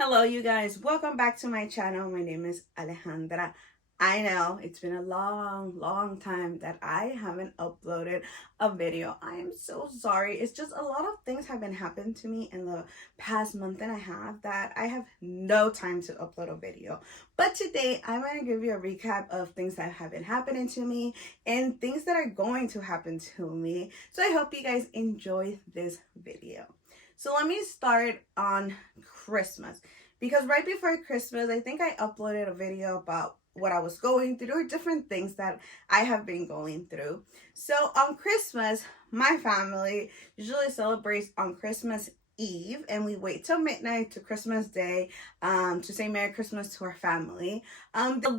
Hello, you guys. Welcome back to my channel. My name is Alejandra. I know it's been a long time that I haven't uploaded a video. I am so sorry. It's just a lot of things have been happening to me in the past month and a half that I have no time to upload a video. But today I'm going to give you a recap of things that have been happening to me and things that are going to happen to me. So I hope you guys enjoy this video. So let me start on Christmas, because right before Christmas, I think I uploaded a video about what I was going through or different things that I have been going through. So on Christmas, my family usually celebrates on Christmas Eve, and we wait till midnight to Christmas Day to say Merry Christmas to our family.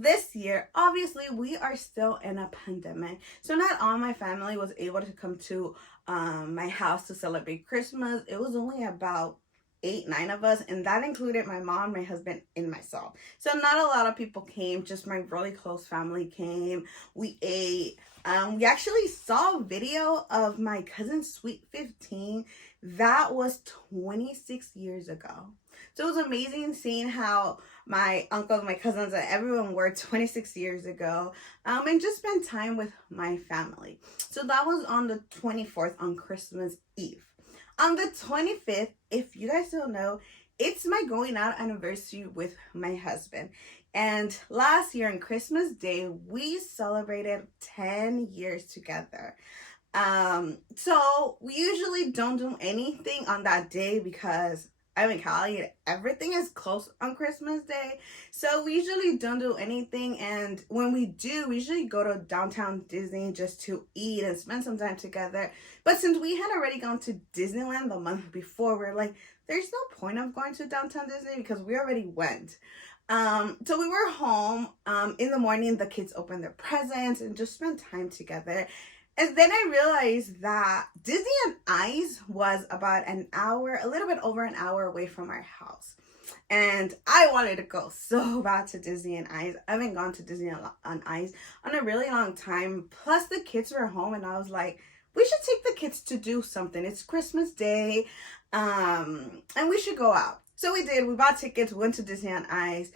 This year, obviously, we are still in a pandemic, so not all my family was able to come to my house to celebrate Christmas. It was only about 8-9 of us, and that included my mom, my husband, and myself. So not a lot of people came, just my really close family came. We ate. We actually saw a video of my cousin's Sweet 15. That was 26 years ago. So it was amazing seeing how my uncles, my cousins, and everyone were 26 years ago, and just spend time with my family. So that was on the 24th, on Christmas Eve. On the 25th, if you guys don't know, it's my going out anniversary with my husband. And last year on Christmas Day, we celebrated 10 years together. So we usually don't do anything on that day because I'm in Cali, everything is closed on Christmas Day. So we usually don't do anything. And when we do, we usually go to downtown Disney just to eat and spend some time together. But since we had already gone to Disneyland the month before, we're like, there's no point of going to downtown Disney because we already went. So we were home. In the morning, the kids opened their presents and just spent time together. And then I realized that Disney and I's was about an hour, a little bit over an hour away from our house. And I wanted to go so bad to Disney and I's. I haven't gone to Disney on I's on a really long time. Plus the kids were home and I was like, we should take the kids to do something. It's Christmas Day, and we should go out. So we did. We bought tickets, went to Disney on Ice.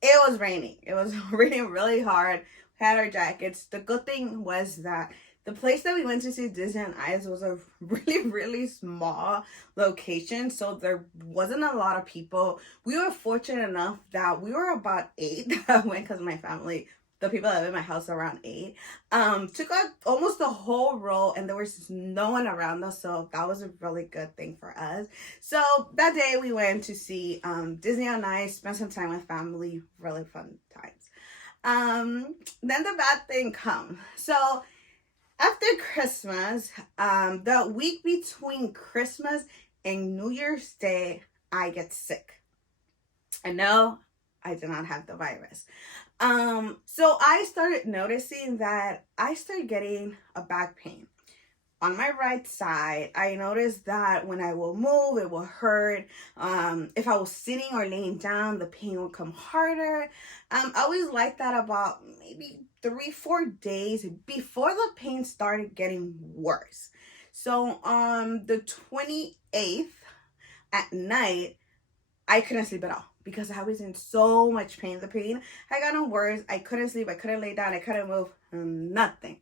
It was raining. It was raining really hard. We had our jackets. The good thing was that the place that we went to see Disney on Ice was a really small location, so there wasn't a lot of people. We were fortunate enough that we were about 8 that went, because my family, the people that live in my house, around 8. Took out almost the whole row, and there was no one around us, so that was a really good thing for us. So that day we went to see Disney on Ice, spent some time with family, really fun times. Then the bad thing comes. So after Christmas, the week between Christmas and New Year's Day, I get sick. And no, I did not have the virus. So I started noticing that I started getting a back pain. On my right side, I noticed that when I will move, it will hurt. If I was sitting or laying down, the pain would come harder. I always liked that about maybe 3-4 days before the pain started getting worse. So on the 28th at night, I couldn't sleep at all because I was in so much pain. The pain had gotten worse. I couldn't sleep. I couldn't lay down. I couldn't move. Nothing.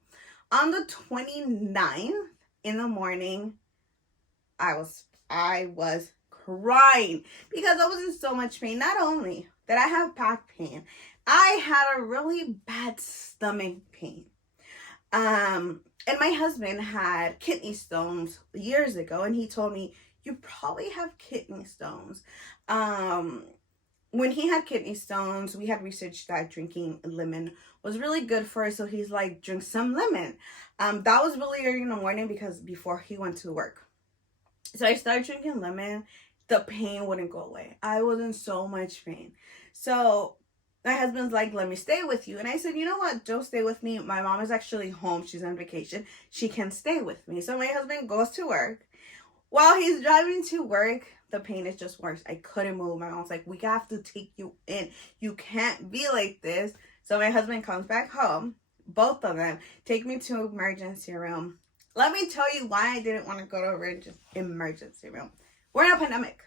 On the 29th in the morning, I was crying because I was in so much pain. Not only that I have back pain, I had a really bad stomach pain. And my husband had kidney stones years ago, and he told me, you probably have kidney stones. When he had kidney stones, we had researched that drinking lemon was really good for us. So he's like, drink some lemon. That was really early in the morning because before he went to work. So I started drinking lemon. The pain wouldn't go away. I was in so much pain. So my husband's like, let me stay with you. And I said, you know what? Don't stay with me. My mom is actually home. She's on vacation. She can stay with me. So my husband goes to work. While he's driving to work, the pain is just worse. I couldn't move. My mom's like, we have to take you in. You can't be like this. So my husband comes back home. Both of them take me to emergency room. Let me tell you why I didn't want to go to emergency room. We're in a pandemic.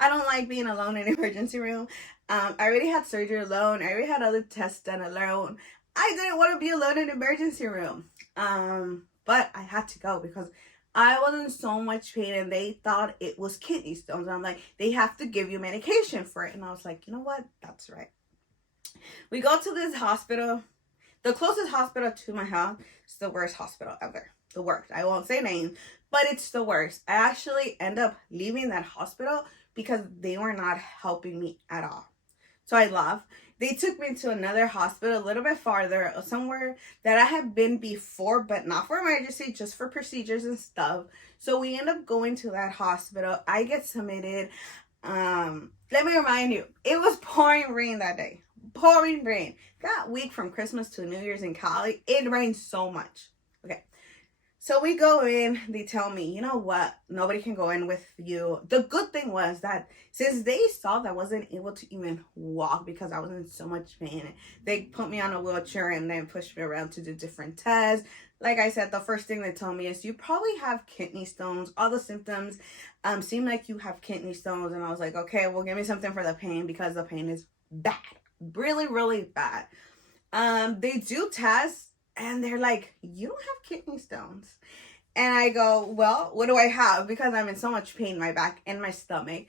I don't like being alone in the emergency room. I already had surgery alone. I already had other tests done alone. I didn't want to be alone in the emergency room. But I had to go because I was in so much pain and they thought it was kidney stones. And I'm like, they have to give you medication for it. And I was like, you know what? That's right. We go to this hospital. The closest hospital to my house is the worst hospital ever. The worst. I won't say names, but it's the worst. I actually end up leaving that hospital because they were not helping me at all. So I left. They took me to another hospital a little bit farther, somewhere that I had been before, but not for emergency, just for procedures and stuff. So we end up going to that hospital. I get submitted. Let me remind you, it was pouring rain that day. Pouring rain. That week from Christmas to New Year's in Cali, it rained so much. Okay. So we go in, they tell me, you know what, nobody can go in with you. The good thing was that since they saw that I wasn't able to even walk because I was in so much pain, they put me on a wheelchair and then pushed me around to do different tests. Like I said, the first thing they told me is you probably have kidney stones. All the symptoms seem like you have kidney stones. And I was like, okay, well, give me something for the pain because the pain is bad. Really, really bad. They do tests. And they're like, you don't have kidney stones. And I go, well, what do I have? Because I'm in so much pain in my back and my stomach.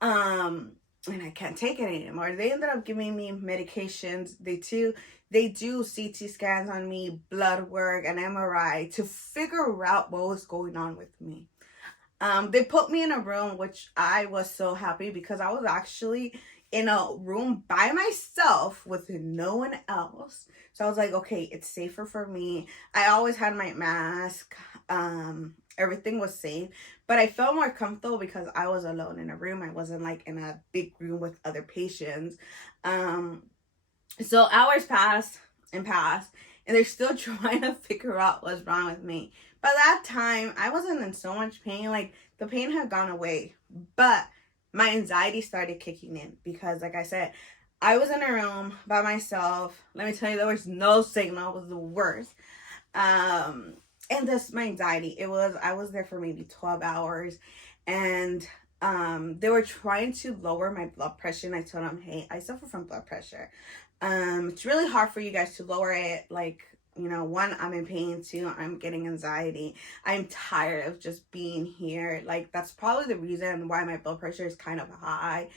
And I can't take it anymore. They ended up giving me medications. They do CT scans on me, blood work, and MRI to figure out what was going on with me. They put me in a room, which I was so happy because I was actually in a room by myself with no one else. So I was like, okay, it's safer for me. I always had my mask. Everything was safe. But I felt more comfortable because I was alone in a room. I wasn't like in a big room with other patients. So hours passed, and they're still trying to figure out what's wrong with me. By that time, I wasn't in so much pain. Like, the pain had gone away. But my anxiety started kicking in because, like I said, I was in a room by myself. Let me tell you, there was no signal. It was the worst. And this, my anxiety, I was there for maybe 12 hours. And they were trying to lower my blood pressure. And I told them, hey, I suffer from blood pressure. It's really hard for you guys to lower it. Like, you know, one, I'm in pain. Two, I'm getting anxiety. I'm tired of just being here. Like, that's probably the reason why my blood pressure is kind of high.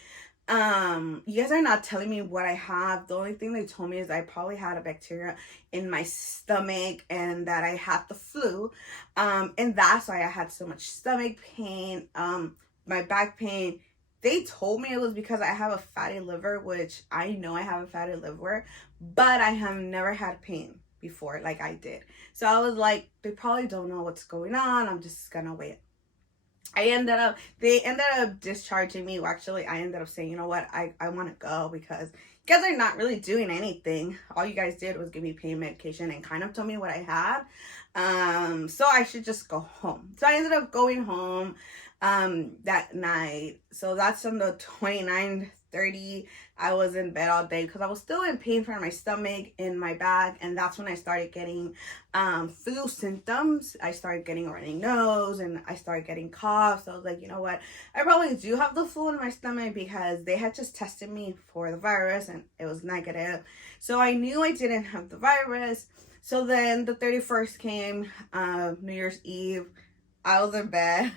You guys are not telling me what I have. The only thing they told me is I probably had a bacteria in my stomach and that I had the flu. And that's why I had so much stomach pain, my back pain. They told me it was because I have a fatty liver, which I know I have a fatty liver, but I have never had pain before like I did. So I was like, they probably don't know what's going on. I'm just gonna wait. They ended up discharging me. Well, actually, I ended up saying, you know what, I want to go because you guys are not really doing anything. All you guys did was give me pain medication and kind of told me what I had. So I should just go home. So I ended up going home that night. So that's on the 29th-30th. I was in bed all day because I was still in pain from my stomach and my back, and that's when I started getting flu symptoms. I started getting a running nose and I started getting coughs. So I was like, you know what, I probably do have the flu in my stomach because they had just tested me for the virus and it was negative. So I knew I didn't have the virus. So then the 31st came, New Year's Eve. I was in bed.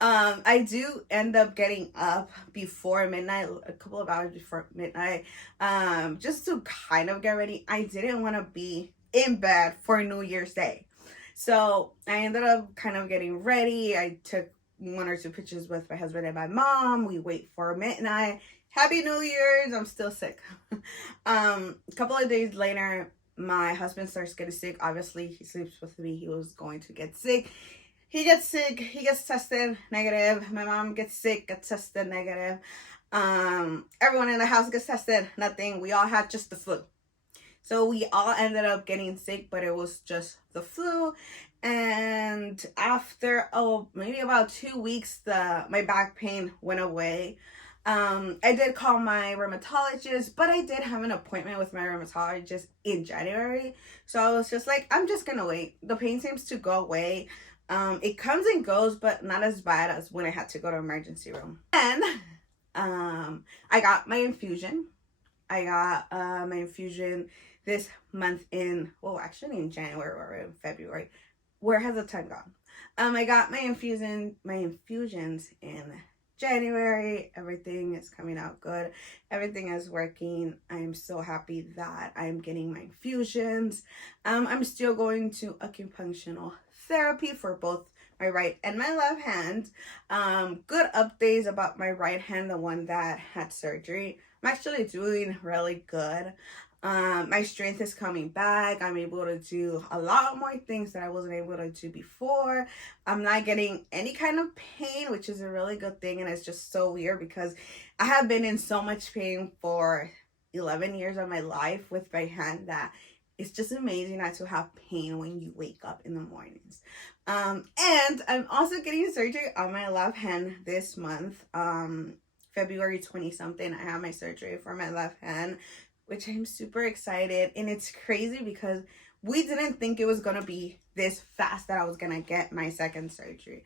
I do end up getting up before midnight, a couple of hours before midnight, just to kind of get ready. I didn't want to be in bed for New Year's Day. So I ended up kind of getting ready. I took 1 or 2 pictures with my husband and my mom. We wait for midnight. Happy New Year's. I'm still sick. A couple of days later, my husband starts getting sick. Obviously, he sleeps with me. He was going to get sick. He gets sick, he gets tested negative. My mom gets sick, gets tested negative. Everyone in the house gets tested, nothing. We all had just the flu. So we all ended up getting sick, but it was just the flu. And after, maybe about 2 weeks, my back pain went away. I did call my rheumatologist, but I did have an appointment with my rheumatologist in January. So I was just like, I'm just gonna wait. The pain seems to go away. It comes and goes, but not as bad as when I had to go to emergency room. And I got my infusion. I got my infusion this month actually in January or in February. Where has the time gone? I got my infusions in January. Everything is coming out good. Everything is working. I'm so happy that I'm getting my infusions. I'm still going to acupunctional therapy for both my right and my left hand. Good updates about my right hand, the one that had surgery. I'm actually doing really good. My strength is coming back. I'm able to do a lot more things that I wasn't able to do before. I'm not getting any kind of pain, which is a really good thing. And it's just so weird because I have been in so much pain for 11 years of my life with my hand that it's just amazing not to have pain when you wake up in the mornings. And I'm also getting surgery on my left hand this month. February 20 something, I have my surgery for my left hand, which I'm super excited. And it's crazy because we didn't think it was gonna be this fast that I was gonna get my second surgery.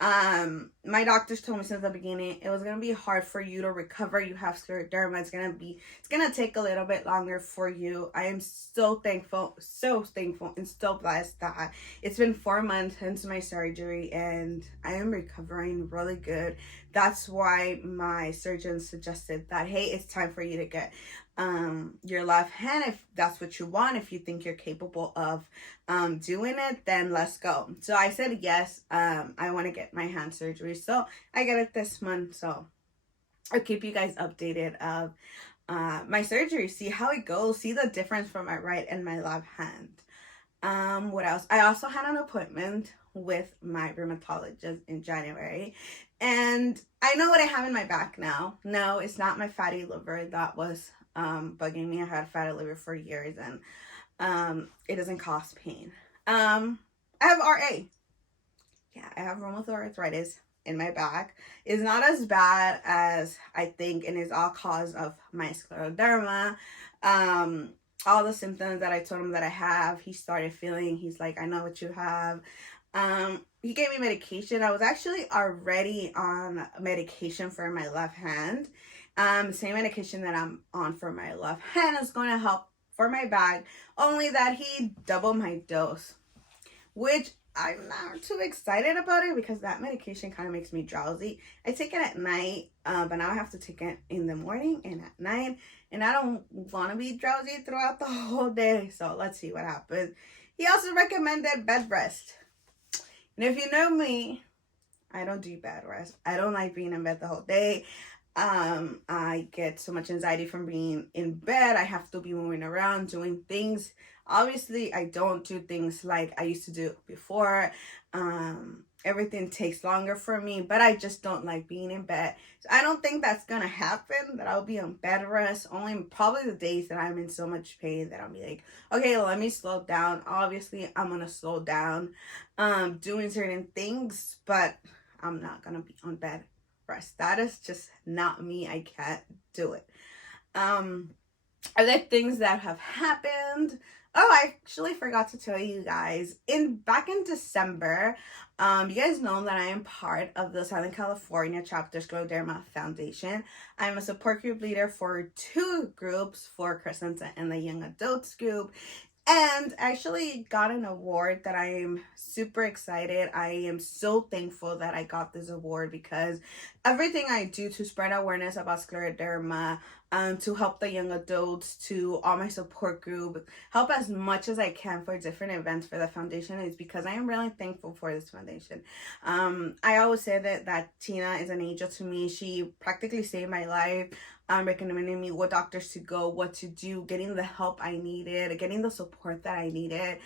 My doctors told me since the beginning it was gonna be hard for you to recover. You have scleroderma. It's gonna take a little bit longer for you. I am so thankful and so blessed that it's been 4 months since my surgery and I am recovering really good. That's why my surgeon suggested that, hey, it's time for you to get your left hand if that's what you want. If you think you're capable of doing it, then let's go. So I said yes. I want to get my hand surgery, so I get it this month. So I'll keep you guys updated of my surgery, see how it goes, see the difference from my right and my left hand. What else? I also had an appointment with my rheumatologist in January, and I know what I have in my back now. No, it's not my fatty liver that was bugging me. I had fatty liver for years, and it doesn't cause pain. I have RA. Yeah, I have rheumatoid arthritis in my back. It's not as bad as I think, and it's all cause of my scleroderma. All the symptoms that I told him that I have, he started feeling. He's like, I know what you have. He gave me medication. I was actually already on medication for my left hand. Same medication that I'm on for my left hand is going to help for my back, only that he doubled my dose, which I'm not too excited about it because that medication kind of makes me drowsy. I take it at night, but now I have to take it in the morning and at night, and I don't want to be drowsy throughout the whole day, so let's see what happens. He also recommended bed rest, and if you know me, I don't do bed rest. I don't like being in bed the whole day. I get so much anxiety from being in bed. I have to be moving around, doing things. Obviously, I don't do things like I used to do before. Everything takes longer for me, but I just don't like being in bed. So I don't think that's gonna happen, that I'll be on bed rest. Only probably the days that I'm in so much pain that I'll be like, okay, let me slow down. Obviously, I'm gonna slow down doing certain things, but I'm not gonna be on bed rest. That is just not me. I can't do it. Other things that have happened. Oh, I actually forgot to tell you guys. Back in December, you guys know that I am part of the Southern California chapter SCLERODERMA Foundation. I'm a support group leader for 2 groups, for Crescenta and the Young Adults group. And actually got an award that I am super excited. I am so thankful that I got this award because everything I do to spread awareness about scleroderma, to help the young adults, to all my support group, help as much as I can for different events for the foundation, is because I am really thankful for this foundation. I always say that Tina is an angel to me. She practically saved my life. Recommending me what doctors to go, what to do, getting the help I needed, getting the support that I needed.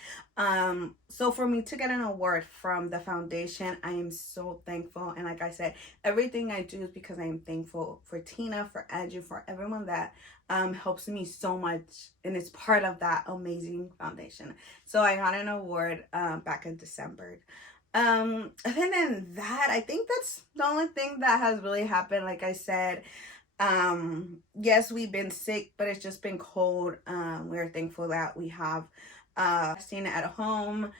So for me to get an award from the foundation, I am so thankful. And like I said, everything I do is because I am thankful for Tina, for Andrew, for everyone that helps me so much and is part of that amazing foundation. So I got an award back in December. Other than that, I think that's the only thing that has really happened. Like I said, yes, we've been sick, but it's just been cold. We're thankful that we have staying at home.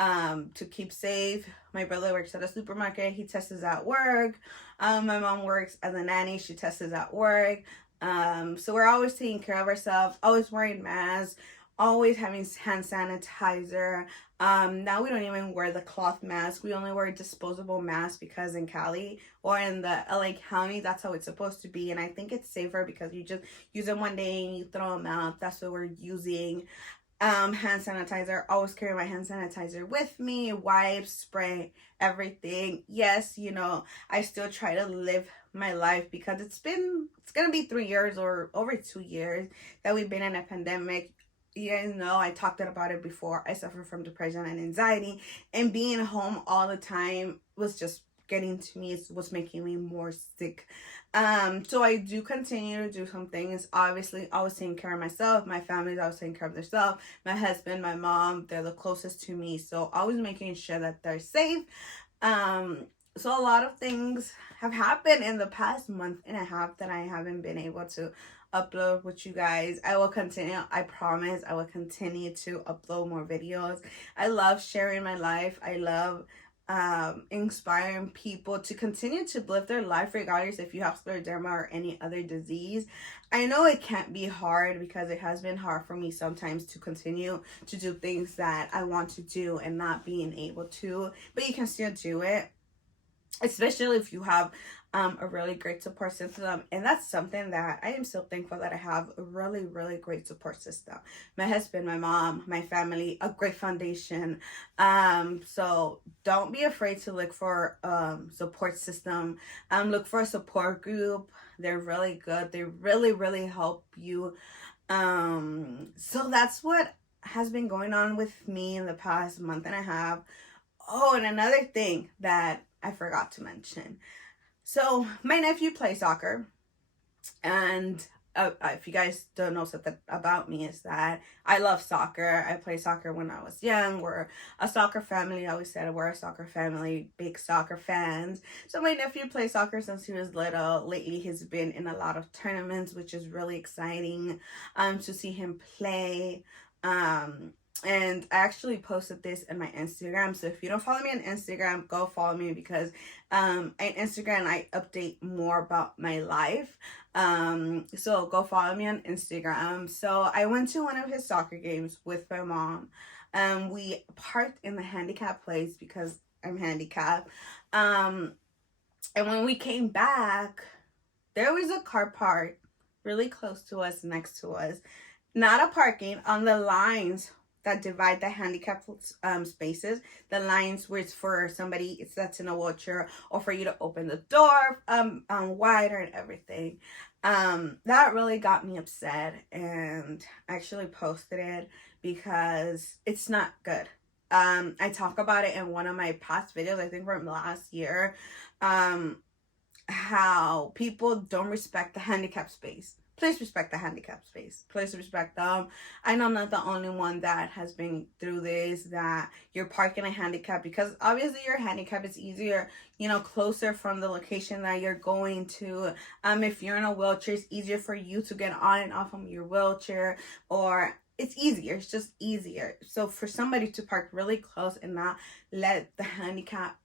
to keep safe. My brother works at a supermarket. He tests at work. My mom works as a nanny. She tests at work. So we're always taking care of ourselves, always wearing masks, always having hand sanitizer. Now we don't even wear the cloth mask. We only wear disposable masks because in Cali or in the LA County, that's how it's supposed to be. And I think it's safer because you just use them one day and you throw them out. That's what we're using. Hand sanitizer, always carry my hand sanitizer with me, wipes, spray, everything. Yes, you know, I still try to live my life because it's gonna be 3 years or over 2 years that we've been in a pandemic. You guys know I talked about it before. I suffer from depression and anxiety, and being home all the time was just getting to me. It was making me more sick. So I do continue to do some things. Obviously, always taking care of myself. My family's always taking care of themselves. My husband, my mom, they're the closest to me. So always making sure that they're safe. So a lot of things have happened in the past month and a half that I haven't been able to upload with you guys. I will continue. I promise I will continue to upload more videos. I love sharing my life. I love inspiring people to continue to live their life regardless if you have scleroderma or any other disease. I know it can't be hard because it has been hard for me sometimes to continue to do things that I want to do and not being able to, but you can still do it, especially if you have a really great support system. And that's something that I am so thankful that I have a really, really great support system. My husband, my mom, my family, a great foundation. So don't be afraid to look for support system. Look for a support group. They're really good. They really, really help you. So that's what has been going on with me in the past month and a half. Oh, and another thing that I forgot to mention. So my nephew plays soccer, and if you guys don't know something about me, is that I love soccer. I played soccer when I was young. We're a soccer family. I always said we're a soccer family, big soccer fans. So my nephew plays soccer since he was little. Lately, he's been in a lot of tournaments, which is really exciting to see him play. And I actually posted this in my Instagram. So if you don't follow me on Instagram, go follow me because on Instagram I update more about my life. So go follow me on Instagram. So I went to one of his soccer games with my mom. We parked in the handicap place because I'm handicapped. And when we came back, there was a car parked really close to us, next to us. Not a parking, on the lines that divide the handicap spaces, the lines where it's for somebody that's in a wheelchair or for you to open the door wider and everything. That really got me upset, and I actually posted it because it's not good. I talk about it in one of my past videos, I think from last year, how people don't respect the handicap space. Please respect the handicap space. Please respect them. I know I'm not the only one that has been through this, that you're parking a handicap because obviously your handicap is easier, you know, closer from the location that you're going to. If you're in a wheelchair, it's easier for you to get on and off of your wheelchair, or it's easier. It's just easier. So for somebody to park really close and not let the handicap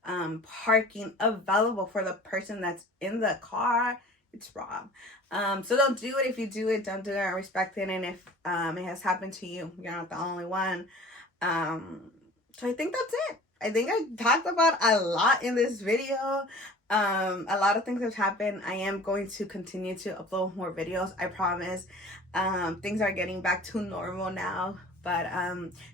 parking available for the person that's in the car, it's wrong. So don't do it. If you do it, don't do it. Respect it. And if it has happened to you, you're not the only one. So I think that's it. I think I talked about a lot in this video. A lot of things have happened. I am going to continue to upload more videos, I promise. Things are getting back to normal now. But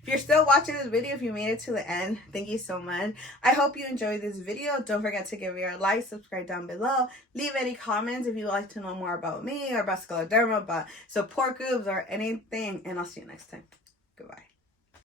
if you're still watching this video, if you made it to the end, thank you so much. I hope you enjoyed this video. Don't forget to give me a like, subscribe down below. Leave any comments if you'd like to know more about me or about scleroderma, about support groups or anything. And I'll see you next time. Goodbye.